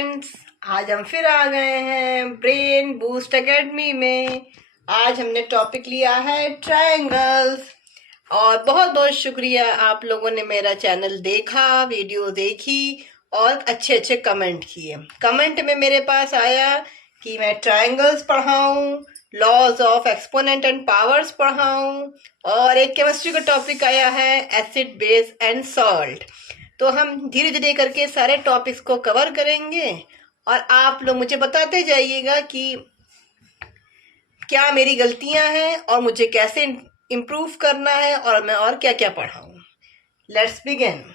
Friends, आज हम फिर आ गए हैं ब्रेन बूस्ट एकेडमी में। आज हमने टॉपिक लिया है ट्रायंगल्स। और बहुत बहुत शुक्रिया आप लोगों ने मेरा चैनल देखा, वीडियो देखी और अच्छे अच्छे कमेंट किए। कमेंट में मेरे पास आया कि मैं ट्रायंगल्स पढ़ाऊं, laws of exponent and powers पढ़ाऊं, और एक केमिस्ट्री का टॉपिक आया है एसिड बेस एंड सॉल्ट। तो हम धीरे धीरे करके सारे टॉपिक्स को कवर करेंगे और आप लोग मुझे बताते जाइएगा कि क्या मेरी गलतियां हैं और मुझे कैसे इम्प्रूव करना है और मैं और क्या क्या पढ़ाऊं। Let's begin.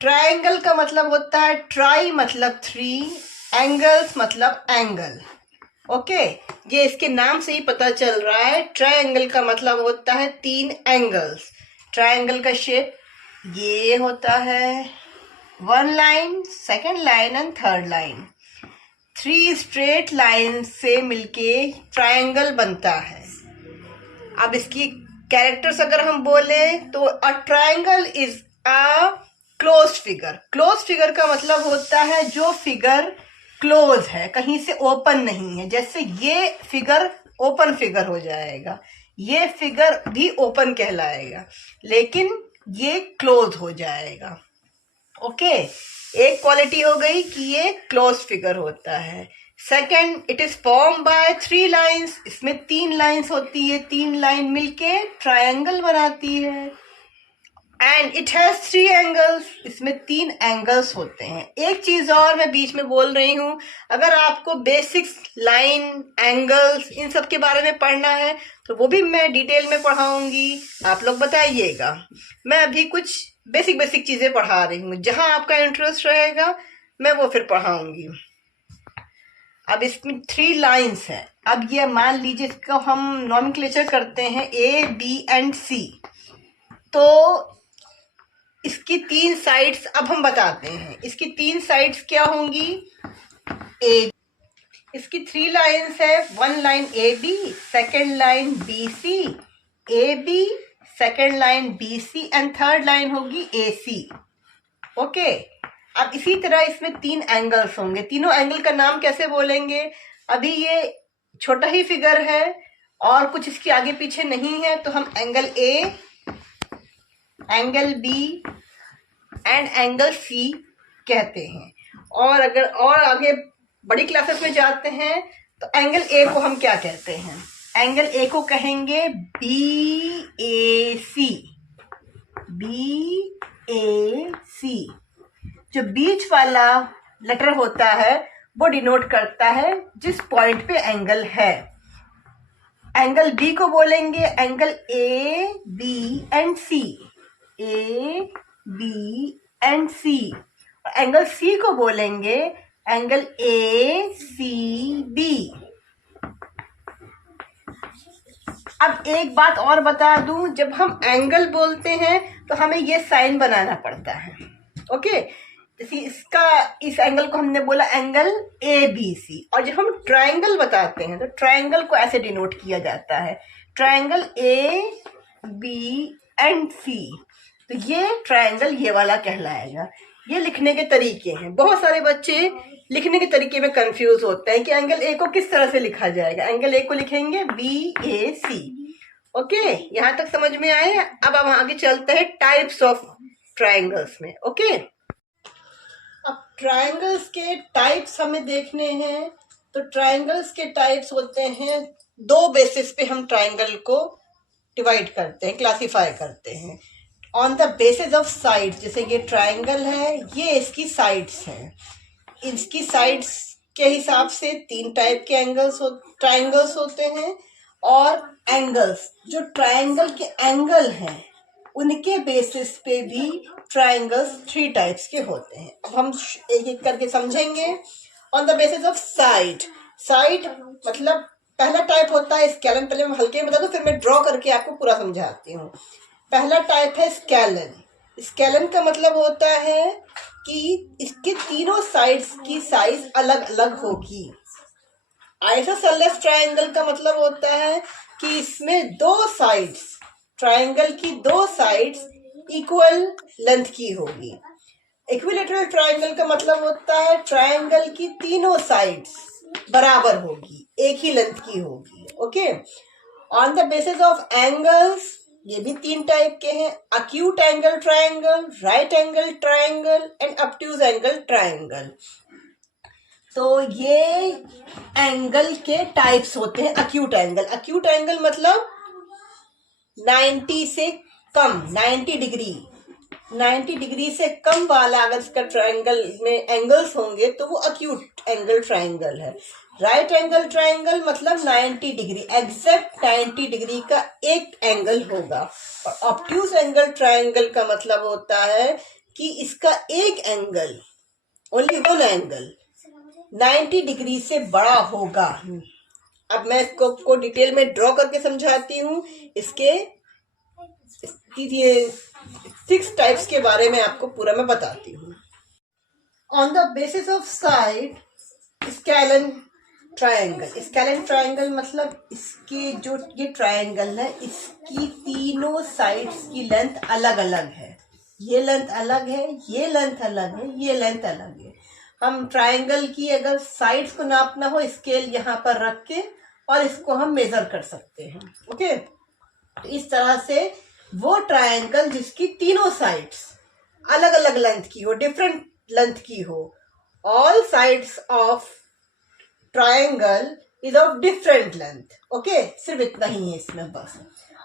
ट्रायंगल का मतलब होता है ट्राई मतलब 3, एंगल्स मतलब एंगल। ओके, ये इसके नाम से ही पता चल रहा है। ट्रायंगल का मतलब होता है 3 एंगल्स। ट्रायंगल का शेप ये होता है, 1 line, 2nd line and 3rd line. 3 straight line से मिलके ट्रायंगल बनता है। अब इसकी कैरेक्टर्स अगर हम बोले तो a triangle is a close figure. Close figure का मतलब होता है जो फिगर क्लोज है, कहीं से ओपन नहीं है। जैसे ये फिगर ओपन फिगर हो जाएगा, ये फिगर भी ओपन कहलाएगा, लेकिन ये क्लोज हो जाएगा। ओके, एक क्वालिटी हो गई कि ये क्लोज फिगर होता है। Second, it is form by 3 lines. इसमें 3 लाइंस होती है, 3 लाइन मिलके ट्रायंगल बनाती है। And it has 3 angles. इसमें 3 एंगल्स होते हैं। एक चीज और मैं बीच में बोल रही हूँ, अगर आपको बेसिक्स, लाइन, एंगल्स, इन सब के बारे में पढ़ना है तो वो भी मैं डिटेल में पढ़ाऊंगी, आप लोग बताइएगा। मैं अभी कुछ बेसिक बेसिक चीजें पढ़ा रही हूँ, जहां आपका इंटरेस्ट रहेगा मैं वो फिर पढ़ाऊंगी। अब इसमें 3 लाइंस है। अब ये मान लीजिए इसको हम नॉमेनक्लेचर करते हैं A, B एंड C। तो इसकी 3 साइड्स अब हम बताते हैं। इसकी 3 साइड्स क्या होंगी? ए, इसकी 3 लाइंस है। 1 line AB, 2nd line BC, AB, 2nd line BC and 3rd line होगी AC। ओके, अब इसी तरह इसमें 3 एंगल्स होंगे। तीनों एंगल का नाम कैसे बोलेंगे? अभी ये छोटा ही फिगर है और कुछ इसके आगे पीछे नहीं है, तो हम angle A, angle B and angle C कहते हैं। और अगर और आगे बड़ी क्लासेस में जाते हैं तो एंगल A को हम क्या कहते हैं? एंगल A को कहेंगे BAC। BAC, जो बीच वाला लेटर होता है वो डिनोट करता है जिस पॉइंट पे एंगल है। एंगल B को बोलेंगे angle AB and C। AB and C। Angle C को बोलेंगे एंगल ACB। अब एक बात और बता दूं, जब हम एंगल बोलते हैं तो हमें ये साइन बनाना पड़ता है। ओके, जैसे इस एंगल को हमने बोला एंगल ABC, और जब हम ट्रायंगल बताते हैं तो ट्रायंगल को ऐसे डिनोट किया जाता है, ट्रायंगल AB एंड C। तो ये ट्रायंगल ये वाला कहलाएगा। ये लिखने के तरीके हैं। बहुत सारे बच्चे लिखने के तरीके में कंफ्यूज होते हैं कि एंगल A को किस तरह से लिखा जाएगा। एंगल A को लिखेंगे BAC। ओके, यहां तक समझ में आए? अब हम आगे चलते हैं टाइप्स ऑफ ट्रायंगल्स में। ओके, अब ट्रायंगल्स के टाइप्स हमें देखने हैं। तो ट्रायंगल्स के टाइप्स होते हैं, 2 बेसिस पे हम ट्रायंगल को डिवाइड करते हैं, क्लासिफाई करते हैं। On the basis of sides, जैसे ये ट्रायंगल है, ये इसकी साइड्स हैं। इसकी साइड्स के हिसाब से 3 टाइप के ट्रायंगल्स होते हैं। और एंगल्स, जो ट्रायंगल के एंगल हैं उनके बेसिस पे भी ट्रायंगल्स 3 टाइप्स के होते हैं। अब हम एक एक करके समझेंगे। On the basis of side, side मतलब पहला टाइप होता है स्केलन। पहले मैं हल्के में बता दूं, फिर मैं ड्रॉ करके आपको पूरा समझाती हूँ। पहला टाइप है स्केलन। स्केलन का मतलब होता है कि इसके तीनों साइड्स की साइज अलग अलग होगी। आइसोसेलेस ट्रायंगल का मतलब होता है कि इसमें 2 साइड्स, ट्रायंगल की 2 साइड्स इक्वल लेंथ की होगी। इक्विलेटरल ट्राइंगल का मतलब होता है ट्राइंगल की तीनों साइड्स बराबर होगी, एक ही लेंथ की होगी। Okay, on the basis of angles, ये भी तीन टाइप के हैं, acute angle triangle, right angle triangle and obtuse angle triangle. तो ये एंगल के टाइप्स होते हैं। अक्यूट एंगल मतलब 90 से कम, 90 डिग्री से कम वाला अगर इसका ट्राइंगल में एंगल्स होंगे तो वो अक्यूट एंगल ट्राइंगल है। राइट एंगल ट्राइंगल मतलब 90 डिग्री, एग्जैक्ट 90 डिग्री का एक एंगल होगा। और ऑब्ट्यूज एंगल ट्राइंगल का मतलब होता है कि इसका एक angle, only one angle 90 degree से बड़ा होगा। अब मैं इसको को डिटेल में ड्रॉ करके समझाती हूँ। इसके ये 6 टाइप्स के बारे में आपको पूरा मैं बताती हूँ। On the basis of side, scalene triangle मतलब इसके जो ये ट्राइंगल है, इसकी तीनों साइड्स की लेंथ अलग अलग है। ये लेंथ अलग है, ये लेंथ अलग है, ये लेंथ अलग है। हम ट्राइंगल की अगर साइड्स को नापना हो, स्केल यहाँ पर रख के और इसको हम मेजर कर सकते हैं। ओके, तो इस तरह से वो ट्राइंगल जिसकी तीनों साइड्स अलग अलग लेंथ की हो, डिफरेंट लेंथ की हो, all sides of triangle is of different length. Okay, सिर्फ इतना ही है इसमें बस।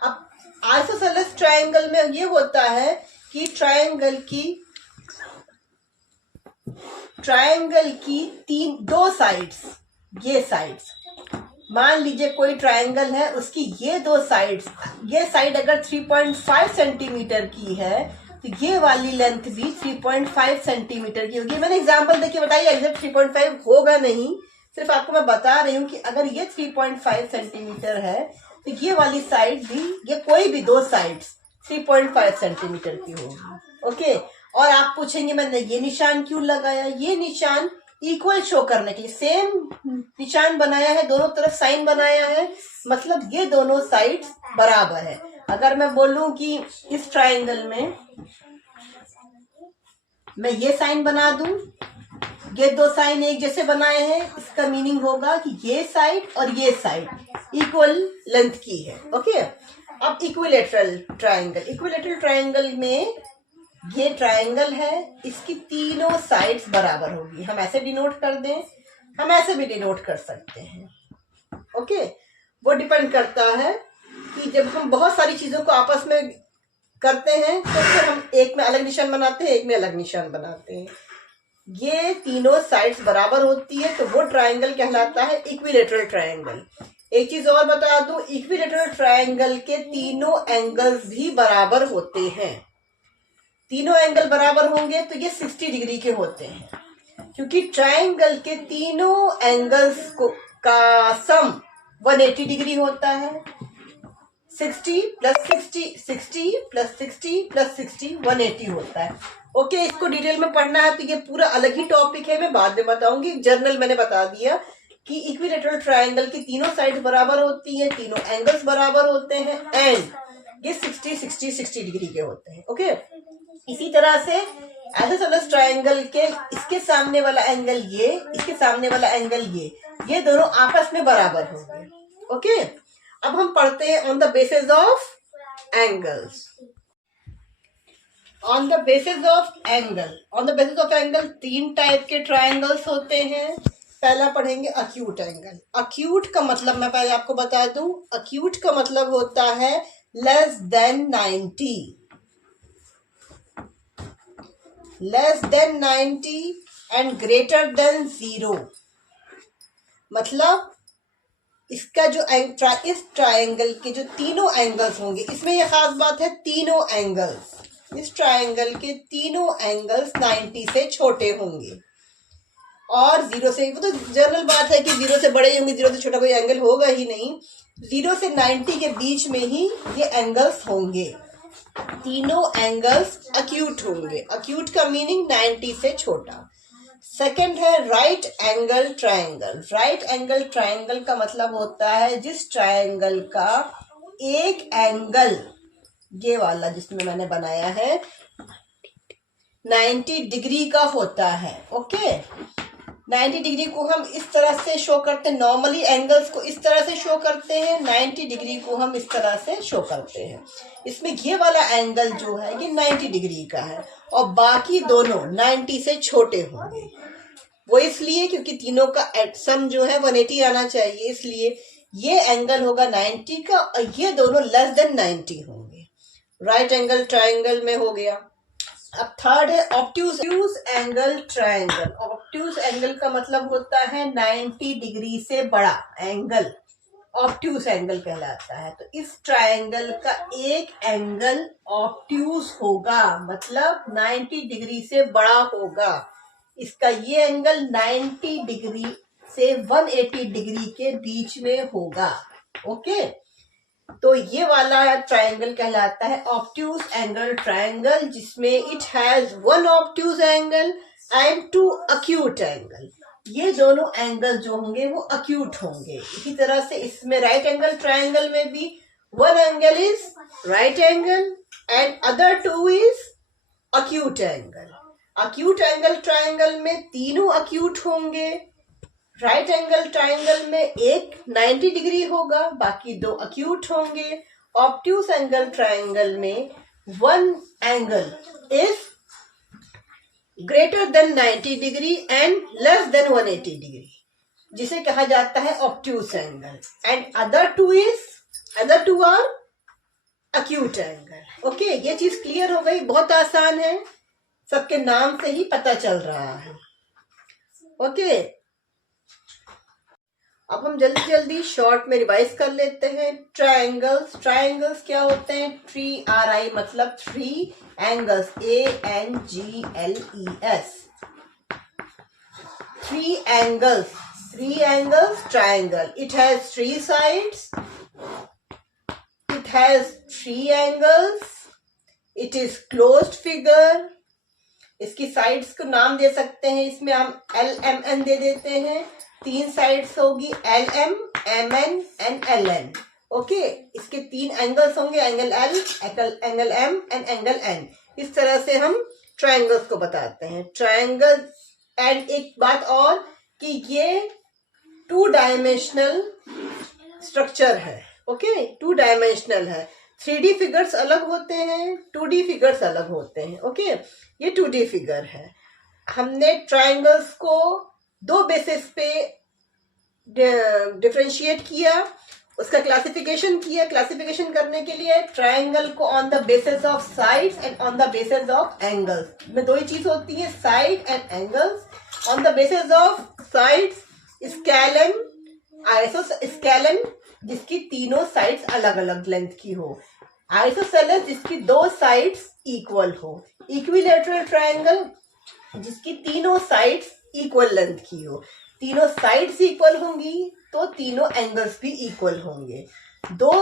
अब आइसोसेलेस ट्राइंगल में ये होता है कि ट्राइंगल की दो साइड्स, ये साइड्स, मान लीजिए कोई ट्राइंगल है, उसकी ये दो साइड्स, ये साइड अगर 3.5 सेंटीमीटर की है तो ये वाली लेंथ भी 3.5 सेंटीमीटर की होगी। मैंने एग्जांपल देखिए बताइए, एग्जैक्ट 3.5 होगा नहीं, सिर्फ आपको मैं बता रही हूँ कि अगर ये 3.5 सेंटीमीटर है तो ये वाली साइड भी, ये कोई भी दो साइड्स 3.5 सेंटीमीटर की होगी। ओके, और आप पूछेंगे मैंने ये निशान क्यों लगाया? ये निशान इक्वल शो करने के लिए सेम निशान बनाया है, दोनों तरफ साइन बनाया है, मतलब ये दोनों साइड्स बराबर है। अगर मैं बोलूं कि इस ट्राइंगल में मैं ये साइन बना दूं, ये दो साइन एक जैसे बनाए हैं, इसका मीनिंग होगा कि ये साइड और ये साइड इक्वल लेंथ की है। ओके, अब इक्विलेटरल ट्राइंगल में ये ट्राइंगल है, इसकी तीनों साइड्स बराबर होगी। हम ऐसे डिनोट कर दें, हम ऐसे भी डिनोट कर सकते हैं। ओके, वो डिपेंड करता है कि जब हम बहुत सारी चीजों को आपस में करते हैं तो फिर हम एक में अलग निशान बनाते हैं, एक में अलग निशान बनाते हैं। ये तीनों साइड्स बराबर होती है तो वो ट्राइंगल कहलाता है इक्विलेटरल ट्राइंगल। एक चीज और बता दूं, इक्विलेटरल ट्राइंगल के तीनों एंगल्स भी बराबर होते हैं। तीनों एंगल बराबर होंगे तो ये 60 डिग्री के होते हैं, क्योंकि ट्राइंगल के तीनों एंगल्स का सम 180 डिग्री होता है। 60 प्लस 60, 60 प्लस 60 प्लस 60, 180 होता है। ओके, इसको डिटेल में पढ़ना है तो ये पूरा अलग ही टॉपिक है, मैं बाद में बताऊंगी। जर्नल मैंने बता दिया कि इक्विलेटरल ट्राइंगल की तीनों साइड बराबर होती है, तीनों एंगल्स बराबर होते हैं एंड ये 60 डिग्री के होते हैं। ओके, इसी तरह से आइसोसेलेस ट्राइंगल के इसके सामने वाला एंगल ये, इसके सामने वाला एंगल ये दोनों आपस में बराबर होंगे। ओके, अब हम पढ़ते हैं on the basis of angles. On the basis of angle तीन टाइप के ट्राइंगल्स होते हैं। पहला पढ़ेंगे अक्यूट एंगल। अक्यूट का मतलब मैं पहले आपको बता दूं, अक्यूट का मतलब होता है less than 90 and greater than 0। मतलब इसका जो इस ट्राइंगल के जो तीनों एंगल्स होंगे, इसमें यह खास बात है, तीनों एंगल्स, इस ट्राइंगल के तीनों एंगल्स 90 से छोटे होंगे और 0 से, वो तो जनरल बात है कि 0 से बड़े ही होंगे, 0 से छोटा कोई एंगल होगा ही नहीं। 0 से 90 के बीच में ही ये एंगल्स होंगे। तीनों एंगल्स अक्यूट होंगे। अक्यूट का मीनिंग 90 से छोटा। सेकंड है right angle triangle. Right angle triangle का मतलब होता है जिस ट्राइंगल का एक एंगल, ये वाला जिसमें मैंने बनाया है, 90 डिग्री का होता है। ओके, 90 डिग्री को हम इस तरह से शो करते हैं, नॉर्मली एंगल्स को इस तरह से शो करते हैं, 90 डिग्री को हम इस तरह से शो करते हैं। इसमें ये वाला एंगल जो है ये 90 डिग्री का है और बाकी दोनों 90 से छोटे होंगे। वो इसलिए क्योंकि तीनों का सम जो है 180 आना चाहिए, इसलिए ये एंगल होगा 90 का और ये दोनों लेस देन 90 होंगे। राइट एंगल ट्राइंगल में हो गया। अब थर्ड है obtuse angle triangle. Obtuse angle का मतलब होता है 90 डिग्री से बड़ा एंगल, ऑब्ट्यूज एंगल कहलाता है। तो इस ट्राइंगल का एक एंगल ऑब्ट्यूज होगा, मतलब 90 डिग्री से बड़ा होगा। इसका ये एंगल 90 डिग्री से 180 डिग्री के बीच में होगा। ओके, तो ये वाला ट्रायंगल कहलाता है ऑब्ट्यूज एंगल ट्रायंगल, जिसमें it has one obtuse angle and two acute angle. ये दोनों एंगल जो होंगे वो अक्यूट होंगे। इसी तरह से इसमें राइट एंगल ट्रायंगल में भी one angle is right angle and other two is acute angle. Acute angle triangle में तीनों अक्यूट होंगे। राइट एंगल ट्राइंगल में एक 90 डिग्री होगा, बाकी दो अक्यूट होंगे। ऑब्ट्यूज एंगल ट्राइंगल में one angle is greater than 90 degree and less than 180 degree, जिसे कहा जाता है obtuse angle. And other two are acute angle. Okay, ये चीज क्लियर हो गई, बहुत आसान है, सबके नाम से ही पता चल रहा है। ओके, अब हम जल्दी जल्दी शॉर्ट में रिवाइज कर लेते हैं। ट्रायंगल्स क्या होते हैं? TRI मतलब 3 angles, ANGLES। 3 angles triangle. It has 3 sides, it has 3 angles, it is closed figure. इसकी साइड्स को नाम दे सकते हैं, इसमें हम LMN दे देते हैं। 3 साइड्स होगी LM, MN and LN। Okay, इसके 3 एंगल्स होंगे, angle L, angle M and angle N। इस तरह से हम ट्रायंगल्स को बताते हैं। ट्रायंगल एंड एक बात और कि ये 2 डायमेंशनल स्ट्रक्चर है। ओके, 2 डायमेंशनल है। 3D फिगर्स अलग होते हैं, 2D फिगर्स अलग होते हैं। ओके, ये 2D फिगर है। हमने ट्रायंगल्स को 2 बेसिस पे डिफरेंशिएट किया, उसका क्लासिफिकेशन किया। क्लासिफिकेशन करने के लिए ट्रायंगल को on the basis of sides and on the basis of angles में 2 ही चीज होती है, side and angles. On the basis of sides scalene, isosceles जिसकी तीनों साइड्स अलग अलग लेंथ की हो, आइसोसेलेस जिसकी 2 साइड्स इक्वल हो, इक्विलैटरल ट्रायंगल जिसकी तीनों साइड्स इक्वल लेंथ की हो। तीनों साइड्स इक्वल होंगी तो तीनों एंगल्स भी इक्वल होंगे। 2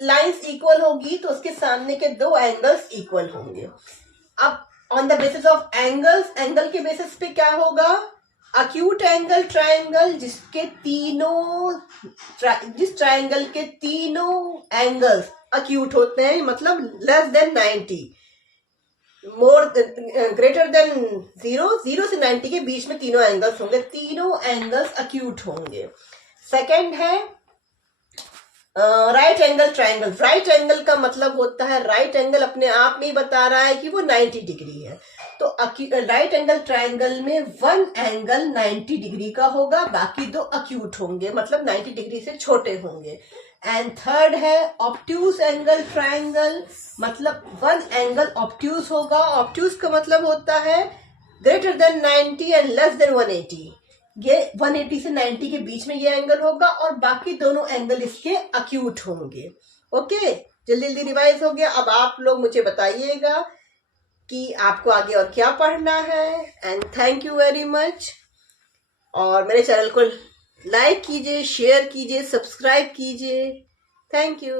लाइंस इक्वल होगी तो उसके सामने के 2 एंगल्स इक्वल होंगे। अब on the basis of angles, angle के बेसिस पे क्या होगा? अक्यूट एंगल ट्रायंगल जिस ट्रायंगल के तीनों एंगल्स अक्यूट होते हैं, मतलब लेस देन 90, ग्रेटर देन 0 से 90 के बीच में तीनों एंगल्स होंगे, तीनों एंगल्स अक्यूट होंगे। सेकंड है right angle triangle. Right angle का मतलब होता है, राइट एंगल अपने आप में ही बता रहा है कि वो 90 डिग्री है। तो राइट एंगल ट्रायंगल में 1 एंगल 90 डिग्री का होगा, बाकी 2 अक्यूट होंगे, मतलब 90 डिग्री से छोटे होंगे। एंड थर्ड है ऑब्ट्यूज एंगल ट्रायंगल, मतलब 1 एंगल ऑब्ट्यूज होगा। ऑब्ट्यूज का मतलब होता है greater than 90 and less than 180। ये 180 से 90 के बीच में ये एंगल होगा और बाकी दोनों एंगल इसके अक्यूट होंगे। ओके, जल्दी जल्दी रिवाइज हो गया। अब आप लोग मुझे बताइएगा कि आपको आगे और क्या पढ़ना है। And thank you very much. और मेरे चैनल को लाइक कीजिए, शेयर कीजिए, सब्सक्राइब कीजिए। Thank you.